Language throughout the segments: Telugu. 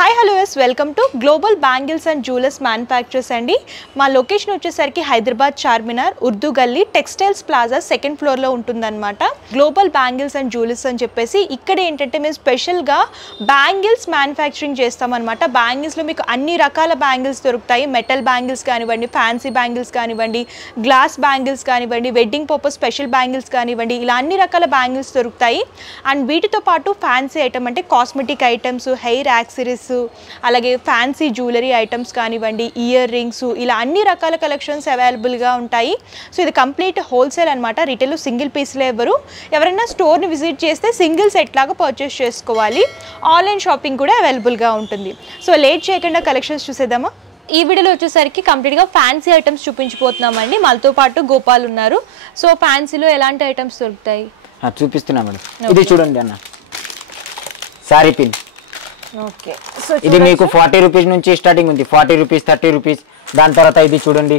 Hi hello yes welcome to global bangles and jewellers manufacturers అండి. మా లొకేషన్ వచ్చేసరికి హైదరాబాద్ చార్మినార్ ఉర్దూ గల్లీ టెక్స్టైల్స్ ప్లాజా సెకండ్ ఫ్లోర్లో ఉంటుందన్నమాట. గ్లోబల్ బ్యాంగిల్స్ అండ్ జ్యువెలర్స్ అని చెప్పేసి ఇక్కడ ఏంటంటే మేము స్పెషల్గా బ్యాంగిల్స్ మ్యానుఫ్యాక్చరింగ్ చేస్తామన్నమాట. బ్యాంగిల్స్లో మీకు అన్ని రకాల బ్యాంగిల్స్ దొరుకుతాయి. మెటల్ బ్యాంగిల్స్ కానివ్వండి, ఫ్యాన్సీ బ్యాంగిల్స్ కానివ్వండి, గ్లాస్ బ్యాంగిల్స్ కానివ్వండి, వెడ్డింగ్ పర్పస్ స్పెషల్ బ్యాంగిల్స్ కానివ్వండి, ఇలా అన్ని రకాల బ్యాంగిల్స్ దొరుకుతాయి. అండ్ వీటితో పాటు ఫ్యాన్సీ ఐటమ్ అంటే కాస్మెటిక్ ఐటమ్స్, హెయిర్ యాక్సరీస్, అలాగే ఫ్యాన్సీ జ్యువెలరీ ఐటమ్స్ కానివ్వండి, ఇయర్ రింగ్స్, ఇలా అన్ని రకాల కలెక్షన్స్ అవైలబుల్గా ఉంటాయి. సో ఇది కంప్లీట్ హోల్సేల్ అనమాట. రిటైల్ సింగిల్ పీస్లో ఎవరైనా స్టోర్ని విజిట్ చేస్తే సింగిల్ సెట్ లాగా పర్చేస్ చేసుకోవాలి. ఆన్లైన్ షాపింగ్ కూడా అవైలబుల్గా ఉంటుంది. సో లేట్ చేయకుండా కలెక్షన్స్ చూసేద్దామా. ఈ వీడియోలో వచ్చేసరికి కంప్లీట్గా ఫ్యాన్సీ ఐటమ్స్ చూపించిపోతున్నామండి. మనతో పాటు గోపాల్ ఉన్నారు. సో ఫ్యాన్సీలో ఎలాంటి ఐటమ్స్ దొరుకుతాయి చూపిస్తున్నా మేడం. ఇది చూడండి అన్న, సారీ పిన్. ఓకే, ఇది మీకు 40 రూపీస్ నుంచి స్టార్టింగ్ ఉంది. 40 రూపీస్, 30 రూపీస్. దాని తర్వాత ఇది చూడండి,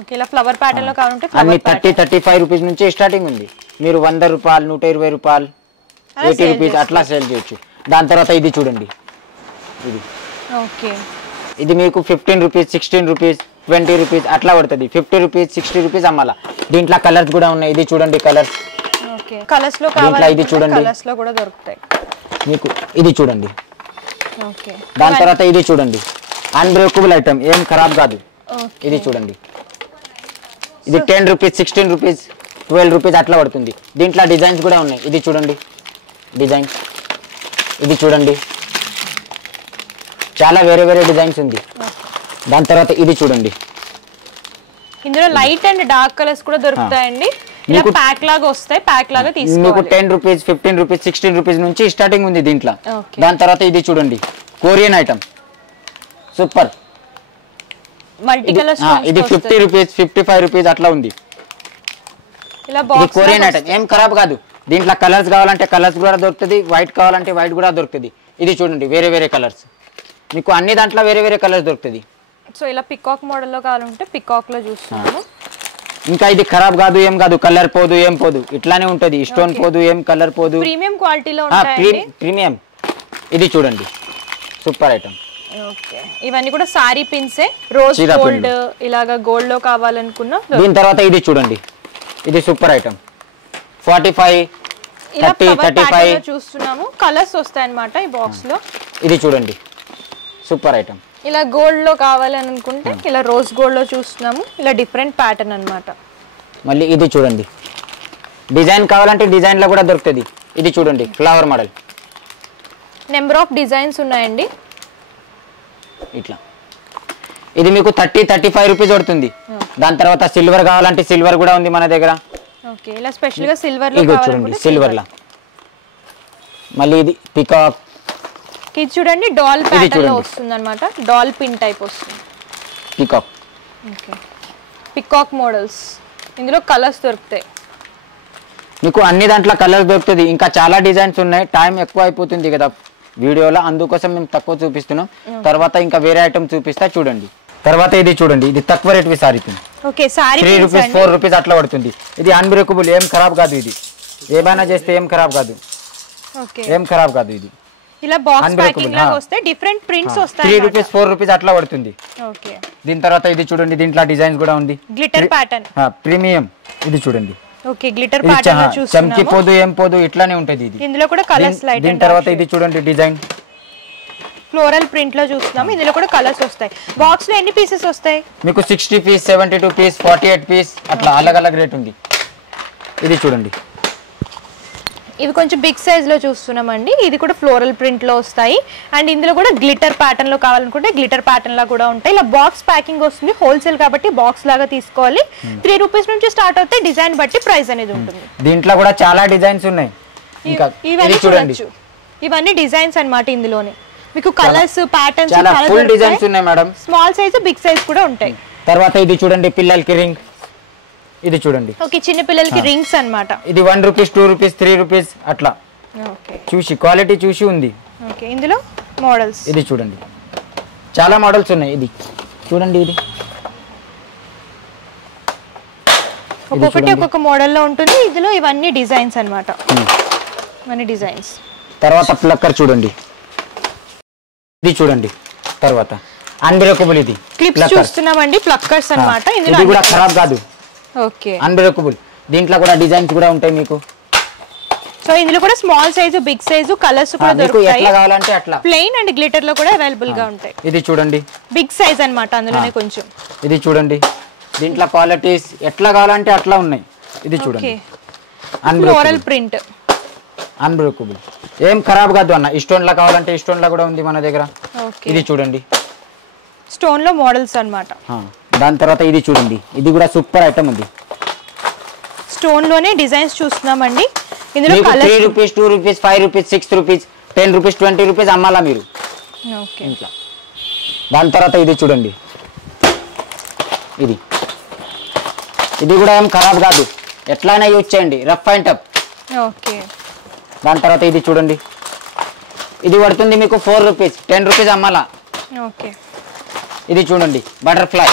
ఓకే, ఇలా ఫ్లవర్ ప్యాటర్న్ లో కావాలంటే అన్ని 30-35 రూపీస్ నుంచి స్టార్టింగ్ ఉంది. మీరు 100 రూపాయలు, 120 రూపాయలు, 80 రూపీస్ అట్లా సేల్ చేయొచ్చు. దాని తర్వాత ఇది చూడండి, ఇది ఓకే, ఇది మీకు 15 రూపీస్, 16 రూపీస్, 20 రూపీస్ అట్లా పడుతుంది. 50 రూపీస్, 60 రూపీస్ అమ్మాల. దీంట్లో కలర్స్ కూడా ఉన్నాయి. ఇది చూడండి కలర్స్. ఓకే, కలర్స్ లో కావాలంటే ఇది చూడండి, కలర్స్ లో కూడా దొరుకుతాయి మీకు. ఇది చూడండి. ఓకే, దాని తర్వాత ఇది చూడండి, అన్బ్రేకబుల్ ఐటమ్, ఏం ఖరాబ్ కాదు. ఇది చూడండి, ఇది 10 రూపీస్, 16 రూపీస్, 12 రూపీస్ అట్లా పడుతుంది. దీంట్లో డిజైన్స్ కూడా ఉన్నాయి. ఇది చూడండి డిజైన్స్, ఇది చూడండి, చాలా వేరే వేరే డిజైన్స్ ఉంది. దాని తర్వాత ఇది చూడండి, ఇందులో లైట్ అండ్ డార్క్ కలర్స్ కూడా దొరుకుతాయండి. మీకు ప్యాక్ లాగా వస్తాయి, ప్యాక్ లాగా తీసుకోవాలి. మీకు 10 రూపీస్, 15 రూపీస్, 16 రూపీస్ నుంచి స్టార్టింగ్ ఉంది దీంట్లో. దాని తర్వాత ఇది చూడండి, Korean item, super. Multi colours. ఇది 50 రూపీస్, 55 రూపీస్ అట్లా ఉంది. ఇలా ఇది కొరియన్ ఐటమ్, ఏం ఖరాబ్ కాదు. దీంట్లో కలర్స్ కావాలంటే కలర్స్ కూడా దొరుకుతుంది, వైట్ కావాలంటే వైట్ కూడా దొరుకుతుంది. ఇది చూడండి, వేరే వేరే కలర్స్, మీకు అన్ని దాంట్లో వేరే వేరే కలర్స్ దొరుకుతుంది. సో ఇలా పికాక్ మోడల్ లో కావాలంటే పికాక్ లో చూస్తున్నాము. ఇంకా ఇది ఖరాబ్ కాదు, ఏం కాదు, కలర్ పోదు, ఏం పోదు, ఇట్లానే ఉంటది. స్టోన్ పోదు, ఏం కలర్ పోదు, ప్రీమియం క్వాలిటీలో ఉంటాయి. ప్రీమియం. ఇది చూడండి, సూపర్ ఐటమ్. ఓకే, ఇవన్నీ కూడా సారీ పిన్సే. రోజ్ గోల్డ్, ఇలాగా గోల్డ్ లో కావాలనుకున్నా. దీని తర్వాత ఇది చూడండి, ఇది సూపర్ ఐటమ్, 45, 30, 35 చూస్తున్నాము. కలర్స్ వస్తాయి అన్నమాట ఈ బాక్స్ లో. ఇది చూడండి, సూపర్ ఐటమ్. ఇలా గోల్డ్ లో కావాలని అనుకుంటే ఇలా రోజ్ గోల్డ్ లో చూస్తున్నాము. ఇలా డిఫరెంట్ ప్యాటర్న్ అన్నమాట. మళ్ళీ ఇది చూడండి, డిజైన్ కావాలంటే డిజైన్ లో కూడా దొరుకుతుంది. ఇది చూడండి, flower model, number of designs ఉన్నాయండి. ఇట్లా ఇది మీకు 30-35 రూపీస్ పడుతుంది. దాని తర్వాత సిల్వర్ కావాలంటే సిల్వర్ కూడా ఉంది మన దగ్గర. ఓకే, ఇలా స్పెషల్ గా సిల్వర్ లో చూడండి, సిల్వర్ లా. మళ్ళీ ఇది పికాక్. ఇది చూడండి, డాల్ ప్యాటర్న్ లో వస్తుంది అన్నమాట. డాల్ పిన్ టైప్ వస్తుంది. పికాక్. Okay, peacock models. ఇందులో కలర్స్ దొరుకుతాయి మీకు, అన్ని దాంట్లో కలర్స్ దొరుకుతుంది. ఇంకా చాలా డిజైన్స్ ఉన్నాయి. టైం ఎక్కువ అయిపోతుంది కదా వీడియోలో, అందుకోసం మేము తక్కువ చూపిస్తున్నాం. తర్వాత ఇంకా వేరే ఐటమ్ చూపిస్తా చూడండి. తర్వాత ఇది చూడండి, ఇది తక్కువ rate sorry pin. Okay, sorry 3 rupees, 4 rupees అట్లా పడుతుంది. ఇది అన్బ్రేకబుల్, ఏం ఖరాబ్ కాదు. ఇది ఏమైనా చేస్తే ఏం ఖరాబ్ కాదు. ఓకే, ఏం ఖరాబ్ కాదు. ఇది ఇలా బాక్స్ ప్యాకింగ్ లాగా వస్తాయి. డిఫరెంట్ ప్రింట్స్ వస్తాయి. 3 రూపీస్, 4 రూపీస్ అట్లా పడుతుంది. ఓకే, దీని తర్వాత ఇది చూడండి, దీంట్లో డిజైన్స్ కూడా ఉంది. Glitter pattern, premium. ఇది చూడండి, ఓకే, గ్లిటర్ ప్యాటర్న్ లో చూస్తున్నాము. చమ్కి పోదు, ఏం పోదు, ఇట్లానే ఉంటది. ఇది ఇందులో కూడా కలర్స్ లైట్. దీని తర్వాత ఇది చూడండి, డిజైన్ ఫ్లోరల్ ప్రింట్ లో చూస్తున్నాము. ఇందులో కూడా కలర్స్ వస్తాయి. బాక్స్ లో ఎన్ని పీసెస్ వస్తాయి మీకు? 60 పీస్, 72 పీస్, 48 పీస్ అట్లా అలగ్ అలగ్ రేట్ ఉంది. ఇది చూడండి, ఇవి కొంచెం బిగ్ సైజ్ లో చూస్తున్నామండి. ఇది కూడా ఫ్లోరల్ ప్రింట్ లో వస్తాయి. అండ్ ఇందులో కూడా గ్లిటర్ ప్యాటర్న్ లో కావాలనుకుంటే గ్లిటర్ ప్యాటర్న్ లా కూడా ఉంటాయి. ఇలా బాక్స్ ప్యాకింగ్ వస్తుంది. హోల్సేల్ కాబట్టి బాక్స్ లాగా తీసుకోవాలి. 3 రూపీస్ నుంచి స్టార్ట్ అవుతాయి. డిజైన్ బట్టి ప్రైస్ అనేది ఉంటుంది. దీంట్లో కూడా చాలా డిజైన్స్ ఉన్నాయి. ఇంకా ఇవన్నీ చూడండి, ఇవన్నీ డిజైన్స్ అన్నమాట. ఇందులోనే మీకు కలర్స్, ప్యాటర్న్స్ చాలా ఫుల్ డిజైన్స్ ఉన్నాయి madam. Small size, big size కూడా ఉంటాయి. తర్వాత ఇది చూడండి, పిల్లలకి రింగ్. ఇది చూడండి, ఓకే, చిన్న పిల్లలకి రింగ్స్ అన్నమాట. ఇది 1 రూపీస్, 2 రూపీస్, 3 రూపీస్ అట్లా. ఓకే, చూసి క్వాలిటీ చూసి ఉంది. ఓకే, ఇందులో మోడల్స్. ఇది చూడండి, చాలా మోడల్స్ ఉన్నాయి. ఇది చూడండి, ఇది ఒక్కొక్కటి ఒక్కొక్క మోడల్లో ఉంటుంది. ఇందులో ఇవన్నీ డిజైన్స్ అన్నమాట. ఇవన్నీ డిజైన్స్. తర్వాత ప్లక్కర్ చూడండి, ఇది చూడండి తర్వాత అన్బ్రేకబుల్ ఇది క్లిప్స్ చూస్తున్నామండి ప్లక్కర్స్ అన్నమాట ఇది కూడా ఖరాబ్ కాదు ఓకే అన్బ్రేకబుల్ దీంట్లో కూడా డిజైన్స్ కూడా ఉంటాయి మీకు సో ఇందులో కూడా small size big size colours కూడా దొరుకుతాయి ఎట్లా కావాలంటే అట్లా ప్లెయిన్ అండ్ గ్లిటర్ లో కూడా అవైలబుల్ గా ఉంటాయి ఇది చూడండి బిగ్ సైజ్ అన్నమాట అందులోనే కొంచెం ఇది చూడండి దీంట్లో క్వాలిటీస్ ఎట్లా కావాలంటే అట్లా ఉన్నాయి ఇది చూడండి ఫ్లోరల్ ప్రింట్ అన్బ్రేకబుల్ ఏం ఖరాబ్ కాదు అన్న స్టోన్ లా కావాలంటే స్టోన్ లా కూడా ఉంది మన దగ్గర ఇది చూడండి స్టోన్ లో మోడల్స్ అన్నమాట దాని తర్వాత ఇది చూడండి ఇది కూడా సూపర్ ఐటమ్ ఉంది స్టోన్ లోనే డిజైన్స్ చూస్తున్నామండి ఇందులో కలర్స్ 3 రూపాయస్ 2 రూపాయస్ 5 రూపాయస్ 6 రూపాయస్ 10 రూపాయస్ 20 రూపాయస్ అమ్మాలా మీరు ఓకే ఇంట్లో దాని తర్వాత ఇది చూడండి ఇది కూడా ఏం ఖరాబ్ కాదు ఎట్లైనా యూజ్ చేయండి రఫ్ అండ్ టఫ్ ఓకే దాని తర్వాత ఇది చూడండి ఇది పడుతుంది మీకు 4 రూపాయస్ 10 రూపాయస్ అమ్మాలా ఓకే ఇది చూడండి బటర్ఫ్లై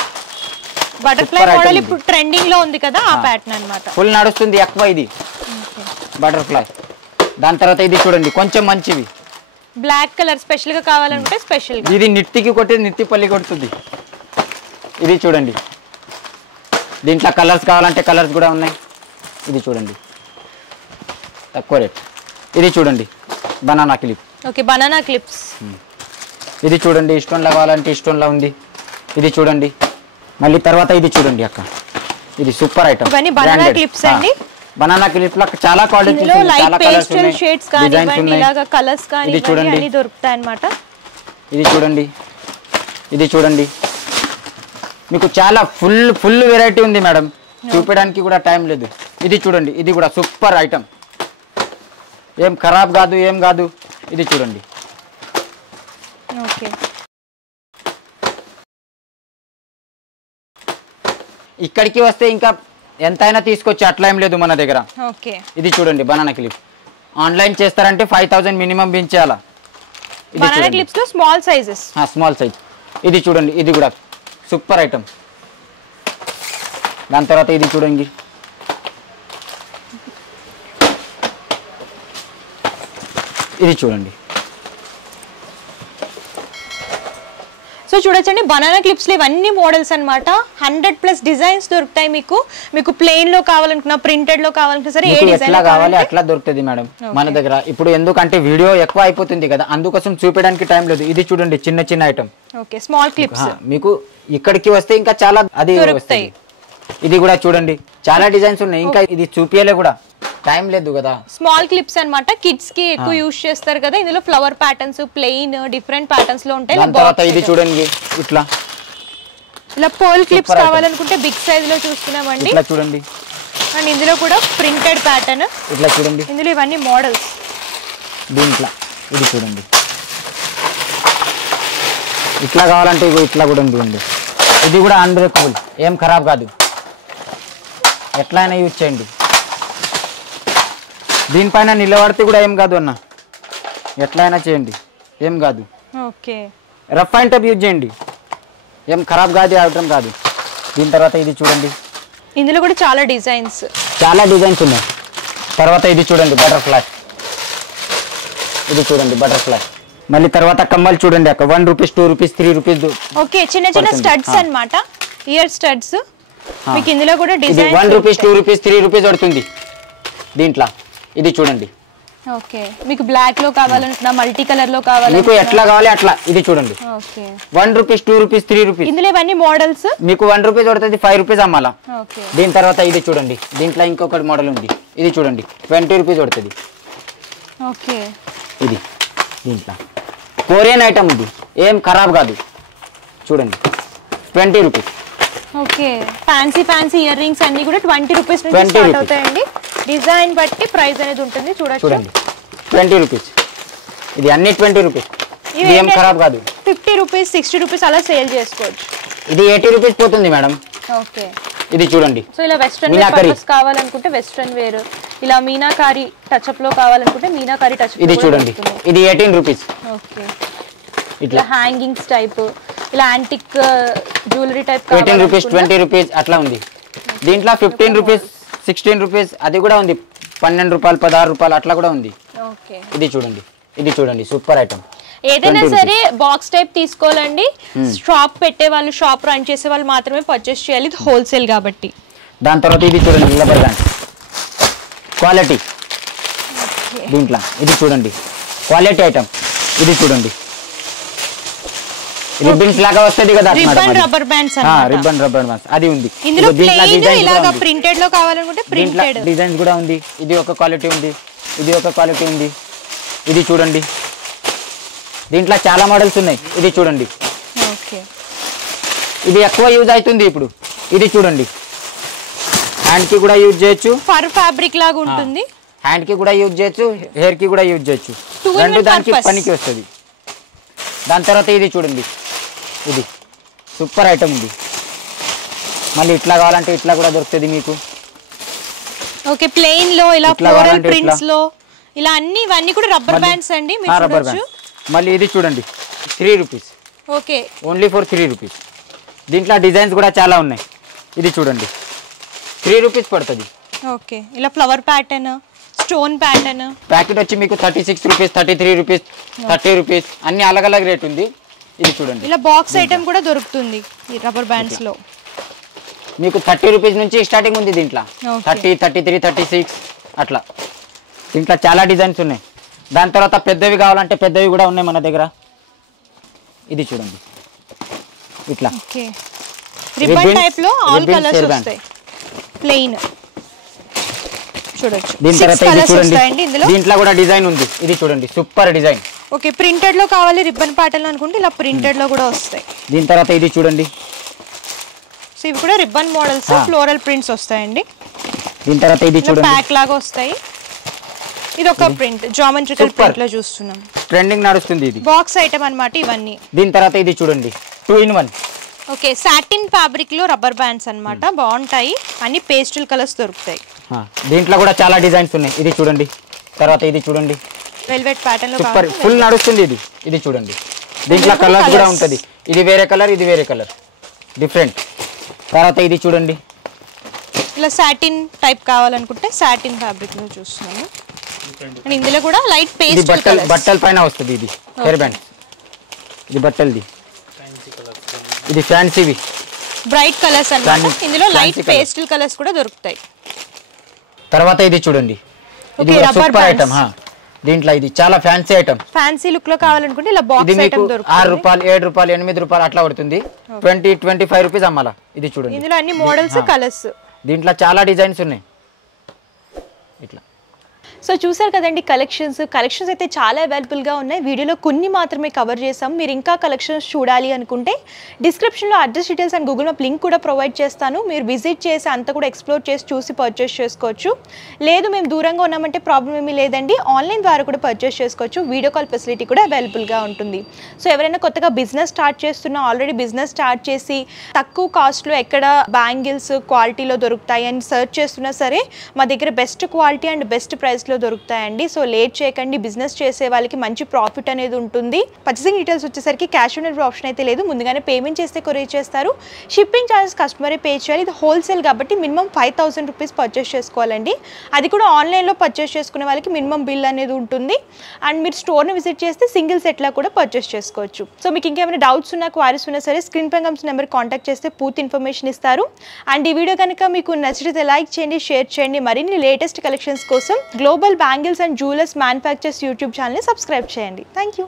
మోడల్ ఇప్పుడు ట్రెండింగ్ లో ఉంది కదా ఆ ప్యాటర్న్ అన్నమాట ఫుల్ నడుస్తుంది ఎక్కువ ఇది బటర్ఫ్లై దాని తర్వాత ఇది చూడండి కొంచెం మంచివి బ్లాక్ కలర్ స్పెషల్ గా కావాలంటే స్పెషల్ గా ఇది నిట్టికి కొట్టి నిట్టి పల్లి కొడుతుంది ఇది చూడండి దీంట్లో కలర్స్ కావాలంటే కలర్స్ కూడా ఉన్నాయి ఇది చూడండి తక్కువ రేట్ ఇది చూడండి banana clip okay banana clips ఇది చూడండి స్టోన్ లా కావాలంటే స్టోన్ లా ఉంది ఇది చూడండి మళ్ళీ తర్వాత ఇది చూడండి అక్క ఇది సూపర్ ఐటమ్ ఇవన్నీ బనానా క్లిప్స్ అండి బనానా క్లిప్ లో చాలా క్వాలిటీస్ ఉన్నాయి చాలా కలర్స్ ఉన్నాయి షేడ్స్ కానివ్వండి ఇలాగా కలర్స్ కానివ్వండి అన్ని దొరుకుతాయి అన్నమాట ఇది చూడండి ఇది చూడండి మీకు చాలా ఫుల్ వెరైటీ ఉంది మేడం చూపించడానికి కూడా టైం లేదు ఇది చూడండి ఇది కూడా సూపర్ ఐటమ్ ఏం ఖరాబ్ కాదు ఏం కాదు ఇది చూడండి ఓకే ఇక్కడికి వస్తే ఇంకా ఎంతైనా తీసుకొచ్చి అట్లా ఏం లేదు మన దగ్గర ఓకే ఇది చూడండి బనానా క్లిప్ ఆన్లైన్ చేస్తారంటే 5000 మినిమం బిల్ చేయాలా బనానా క్లిప్స్ లో స్మాల్ సైజెస్ స్మాల్ సైజ్ ఇది చూడండి ఇది కూడా సూపర్ ఐటమ్ దాని తర్వాత ఇది చూడండి ఇది చూడండి సో చూడొచ్చండి బనానా క్లిప్స్ లో ఇవన్నీ మోడల్స్ అన్నమాట 100+ డిజైన్స్ దొరుకుతాయి మీకు ప్లెయిన్ లో కావాలనుకున్నా ప్రింటెడ్ లో కావాలనుకున్నా సరే ఏ డిజైన్ ఎట్లా కావాలి అట్లా దొరుకుతుంది మేడం మన దగ్గర ఇప్పుడు ఎందుకంటే వీడియో ఎక్కువ అయిపోతుంది కదా అందుకోసం చూపించడానికి టైం లేదు ఇది చూడండి చిన్న ఐటమ్ ఓకే స్మాల్ క్లిప్స్ మీకు ఇక్కడికి వస్తే ఇంకా చాలా అది దొరుకుతాయి ఇది కూడా చూడండి చాలా డిజైన్స్ ఉన్నాయి ఇంకా ఇది చూపియలే కూడా టైం లేదు కదా స్మాల్ క్లిప్స్ అన్నమాట కిడ్స్ కి ఎక్కువ యూస్ చేస్తారు కదా ఇందులో flower patterns plain different patterns లో ఉంటాయి తర్వాత ఇది చూడండి ఇలా పర్ల్ క్లిప్స్ కావాలనుకుంటే బిగ్ సైజ్ లో చూస్తున్నామండి ఇట్లా చూడండి అండ్ ఇందులో కూడా ప్రింటెడ్ ప్యాటర్న్ ఇట్లా చూడండి ఇందులో ఇవన్నీ మోడల్స్ దీంట్లో ఇది చూడండి ఇట్లా కావాలంటే ఇట్లా కూడా ఉంది ఇది కూడా అన్బ్రేకబుల్ ఏం ఖరాబ్ కాదు ఎట్లయినా యూజ్ చేయండి దీనిపైన నిలబడితే కూడా ఏం కాదు అన్న ఎట్లయినా చేయండి ఏం కాదు okay rough and tough use చేయండి ఏం ఖరాబ్ కాదు అవటం కాదు దీని తర్వాత ఇది చూడండి ఇందులో కూడా చాలా డిజైన్స్ ఉన్నాయి తర్వాత ఇది చూడండి బటర్ఫ్లై ఇది చూడండి బటర్ఫ్లై మళ్ళీ తర్వాత కమ్మలు చూడండి అక్క 1 రూపీస్ 2 రూపీస్ 3 రూపీస్ ఓకే చిన్న స్టడ్స్ అన్నమాట ఇయర్ స్టడ్స్ మీకు ఇందులో కూడా డిజైన్ 1 రూపీస్ 2 రూపీస్ 3 రూపీస్ పడుతుంది దీంట్లో ఇది చూడండి ఓకే మీకు బ్లాక్ లో కావాలనుకున్నా మల్టీ కలర్ లో కావాలనుకున్నా మీకు ఎట్లా కావాలి అట్లా ఇది చూడండి ఓకే 1 రూపీస్ 2 రూపీస్ 3 రూపీస్ ఇందులో ఇవన్నీ మోడల్స్ మీకు 1 రూపీస్ పడుతుంది 5 రూపీస్ అమ్మాలా ఓకే దీని తర్వాత ఇది చూడండి దీంట్లో ఇంకొకటి మోడల్ ఉంది ఇది చూడండి 20 రూపీస్ పడుతుంది ఓకే ఇది దీంట్లో కొరియన్ ఐటమ్ ఉంది ఏం ఖరాబ్ కాదు చూడండి 20 rupees okay fancy ear rings అన్ని కూడా 20 రూపీస్ నుంచి 20 స్టార్ట్ అవుతాయండి డిజైన్ బట్టి ప్రైస్ అనేది ఉంటుంది చూడండి 20 రూపీస్ ఇది అన్ని 20 రూపీస్ ఇది ఏం ఖరాబ్ కాదు 50 రూపీస్ 60 రూపీస్ అలా సేల్ చేసుకోవచ్చు ఇది 80 రూపీస్ పోతుంది మేడం ఓకే ఇది చూడండి సో ఇలా వెస్ట్రన్ వేర్ పర్పస్ కావాలనుకుంటే వెస్ట్రన్ వేర్ ఇలా మీనాకారి టచ్ అప్ లో కావాలనుకుంటే మీనాకారి టచ్ ఇది చూడండి ఇది 18 రూపీస్ ఓకే ఇట్లా హ్యాంగింగ్స్ టైప్ ఇలా antique jewellery type 18 rupees 20 rupees అట్లా ఉంది దీంట్లో 15 రూపీస్ 16 రూపీస్ అది కూడా ఉంది 12 రూపాయలు 16 రూపాయలు అట్లా కూడా ఉంది ఓకే ఇది చూడండి సూపర్ ఐటమ్ ఏదైనా సరే బాక్స్ టైప్ తీసుకోవాలండి. షాప్ పెట్టే వాళ్ళు, షాప్ రన్ చేసే వాళ్ళు మాత్రమే పర్చేస్ చేయాలి, ఇది హోల్సేల్ కాబట్టి. దాని తర్వాత ఇది చూడండి రబ్బర్ బ్యాండ్ క్వాలిటీ. దీంట్లో ఇది చూడండి క్వాలిటీ ఐటమ్. ఇది చూడండి రిబ్బన్స్ లాగా వస్తది కదా, రిబ్బన్ రబ్బర్ బ్యాండ్స్ అన్నమాట. రిబ్బన్ రబ్బర్ బ్యాండ్స్ అది ఉంది. ఇందులో ప్లెయిన్ ఇలాగా ప్రింటెడ్ లో కావాలనుకుంటే ప్రింటెడ్ డిజైన్స్ కూడా ఉంది. ఇది ఒక క్వాలిటీ ఉంది, ఇది ఒక క్వాలిటీ ఉంది. ఇది చూడండి దీంట్లో చాలా మోడల్స్ ఉన్నాయి. ఇది చూడండి ఓకే, ఇది ఎక్కువ యూజ్ అవుతుంది ఇప్పుడు. ఇది చూడండి హ్యాండ్ కి కూడా యూజ్ చేయొచ్చు, ఫర్ ఫ్యాబ్రిక్ లాగా ఉంటుంది. హ్యాండ్ కి కూడా యూజ్ చేయొచ్చు, హెయిర్ కి కూడా యూజ్ చేయొచ్చు, రెండు దానికి పనికి వస్తుంది. దాని తర్వాత ఇది చూడండి, ఇది సూపర్ ఐటమ్ ఉంది. మళ్ళీ ఇట్లా కావాలంటే ఇట్లా కూడా దొరుకుతుంది మీకు. ఓకే, ప్లెయిన్ లో ఇలా ఫ్లోరల్ ప్రింట్స్ లో ఇలా అన్ని ఇవన్నీ కూడా రబ్బర్ బ్యాండ్స్ అండి, మీరు చూడొచ్చు. మళ్ళీ ఇది చూడండి 3 rupees. Okay, only for 3 rupees. దీంట్లో డిజైన్స్ కూడా చాలా ఉన్నాయి. ఇది చూడండి 3 రూపీస్ పడుతుంది. ఓకే, ఇలా flower pattern, stone pattern. Packet వచ్చి మీకు 36 రూపీస్, 33 రూపీస్, 30 రూపీస్ అన్ని అలగ్ అలగ్ రేట్ ఉంది. ఇది చూడండి ఇలా బాక్స్ ఐటమ్ కూడా దొరుకుతుంది ఈ రబ్బర్ బ్యాండ్స్ లో. మీకు 30 రూపీస్ నుంచి స్టార్టింగ్ ఉంది దీంట్లో. 30, 33, 36 అట్లా. దీంట్లో చాలా డిజైన్స్ ఉన్నాయి. దాని తర్వాత పెద్దవి కావాలంటే పెద్దవి కూడా ఉన్నాయి మన దగ్గర. ఇది చూడండి ఇట్లా రిబ్బన్ టైప్ లో ఆల్ కలర్స్ వస్తాయి, ప్లెయిన్ చూడొచ్చు. దీని తర్వాత ఇది చూడండి, దీంట్లో కూడా డిజైన్ ఉంది. ఇది చూడండి సూపర్ డిజైన్. ఓకే, ప్రింటెడ్ లో కావాలి రిబ్బన్ ప్యాటర్న్ అనుకుంటే ఇలా ప్రింటెడ్ లో కూడా వస్తాయి. దీని తర్వాత ఇది చూడండి, సో ఇవి కూడా రిబ్బన్ మోడల్స్, ఫ్లోరల్ ప్రింట్స్ వస్తాయండి. దీని తర్వాత ఇది చూడండి ప్యాక్ లాగా వస్తాయి. ఇది ఒక ప్రింట్, జామెట్రికల్ ప్రింట్ లో చూస్తున్నాం, ట్రెండింగ్ నడుస్తుంది. ఇది బాక్స్ ఐటమ్ అన్నమాట ఇవన్నీ. దీని తర్వాత ఇది చూడండి 2 in 1. ఓకే, సాటిన్ ఫ్యాబ్రిక్ లో రబ్బర్ బ్యాండ్స్ అన్నమాట, బాగుంటాయి. అన్ని పేస్టల్ కలర్స్ దొరుకుతాయి. దీంట్లో కూడా చాలా డిజైన్స్ ఉన్నాయి. ఇది చూడండి, తర్వాత ఇది చూడండి వెల్వెట్ ప్యాటర్న్ లో సూపర్ ఫుల్ నడుస్తుంది. ఇది ఇది చూడండి, దీంట్లో కలర్స్ కూడా ఉంటది. ఇది వేరే కలర్, ఇది వేరే కలర్, డిఫరెంట్. తర్వాత ఇది చూడండి, ఇలా సాటిన్ టైప్ కావాలనుకుంటే సాటిన్ ఫ్యాబ్రిక్ లో చూస్తున్నాము. ఇందులో కూడా లైట్ పేస్ట్ బట్టల పైన వస్తుంది. ఇది హెయిర్ బ్యాండ్, ఇది బట్టలది. ఇది ఫ్యాన్సీవి బ్రైట్ కలర్స్ అన్నమాట. ఇందులో లైట్ పేస్టల్ కలర్స్ కూడా దొరుకుతాయి. తర్వాత ఇది చూడండి, ఇది సూపర్ ఐటమ్. దీంట్లో ఇది చాలా ఫ్యాన్సీ ఐటమ్. ఫ్యాన్సీ లుక్ లో కావాలనుకుంటే ఇలా బాక్స్ ఐటమ్ దొరుకుతుంది. 6 రూపాయలు, 7 రూపాయలు, 8 రూపాయలు అట్లా పడుతుంది. 20, 25 రూపీస్ అమ్మాలా. ఇది చూడండి, ఇందులో అన్ని మోడల్స్, కలర్స్. దీంట్లో చాలా డిజైన్స్ ఉన్నాయి ఇట్లా. సో చూసారు కదండి కలెక్షన్స్ అయితే చాలా అవైలబుల్గా ఉన్నాయి. వీడియోలో కొన్ని మాత్రమే కవర్ చేసాం. మీరు ఇంకా కలెక్షన్స్ చూడాలి అనుకుంటే డిస్క్రిప్షన్లో address details and Google map link కూడా ప్రొవైడ్ చేస్తాను. మీరు విజిట్ చేసి అంతా కూడా ఎక్స్ప్లోర్ చేసి చూసి పర్చేస్ చేసుకోవచ్చు. లేదు మేము దూరంగా ఉన్నామంటే ప్రాబ్లం ఏమీ లేదండి, ఆన్లైన్ ద్వారా కూడా పర్చేస్ చేసుకోవచ్చు. వీడియో కాల్ ఫెసిలిటీ కూడా అవైలబుల్గా ఉంటుంది. సో ఎవరైనా కొత్తగా బిజినెస్ స్టార్ట్ చేస్తున్నా, ఆల్రెడీ బిజినెస్ స్టార్ట్ చేసి తక్కువ కాస్ట్లో ఎక్కడ బ్యాంగిల్స్ క్వాలిటీలో దొరుకుతాయి అని సర్చ్ చేస్తున్నా సరే మా దగ్గర బెస్ట్ క్వాలిటీ అండ్ బెస్ట్ ప్రైస్లో దొరుకుతాయండి. సో లేట్ చేయకండి, బిజినెస్ చేసే వాళ్ళకి మంచి ప్రాఫిట్ అనేది ఉంటుంది. పర్చేసింగ్ డీటెయిల్స్ వచ్చేసరికి క్యాష్ ఆన్ డెలివరీ ఆప్షన్ అయితే లేదు, ముందుగానే పేమెంట్ చేస్తే కొరియర్ చేస్తారు. షిప్పింగ్ ఛార్జెస్ కస్టమరే పే చేయాలి. ఇది హోల్సేల్ కాబట్టి మినిమం 5,000 రూపీస్ పర్చేస్ చేసుకోవాలండి. అది కూడా ఆన్లైన్లో పర్చేస్ చేసుకునే వాళ్ళకి మినిమం బిల్ అనేది ఉంటుంది. అండ్ మీరు స్టోర్ని విజిట్ చేస్తే సింగిల్ సెట్లా కూడా పర్చేస్ చేసుకోవచ్చు. సో మీకు ఇంకేమైనా డౌట్స్ ఉన్నా, క్వారీస్ ఉన్నా సరే స్క్రీన్ పై కనిపిస్తున్న నెంబర్ కాంటాక్ట్ చేస్తే పూర్తి ఇన్ఫర్మేషన్ ఇస్తారు. అండ్ ఈ వీడియో కనుక మీకు నచ్చితే లైక్ చేయండి, షేర్ చేయండి. మరిన్ని లేటెస్ట్ కలెక్షన్స్ కోసం global bangles and jewellers manufacturers YouTube ఛానల్ని సబ్స్క్రైబ్ చేయండి. Thank you.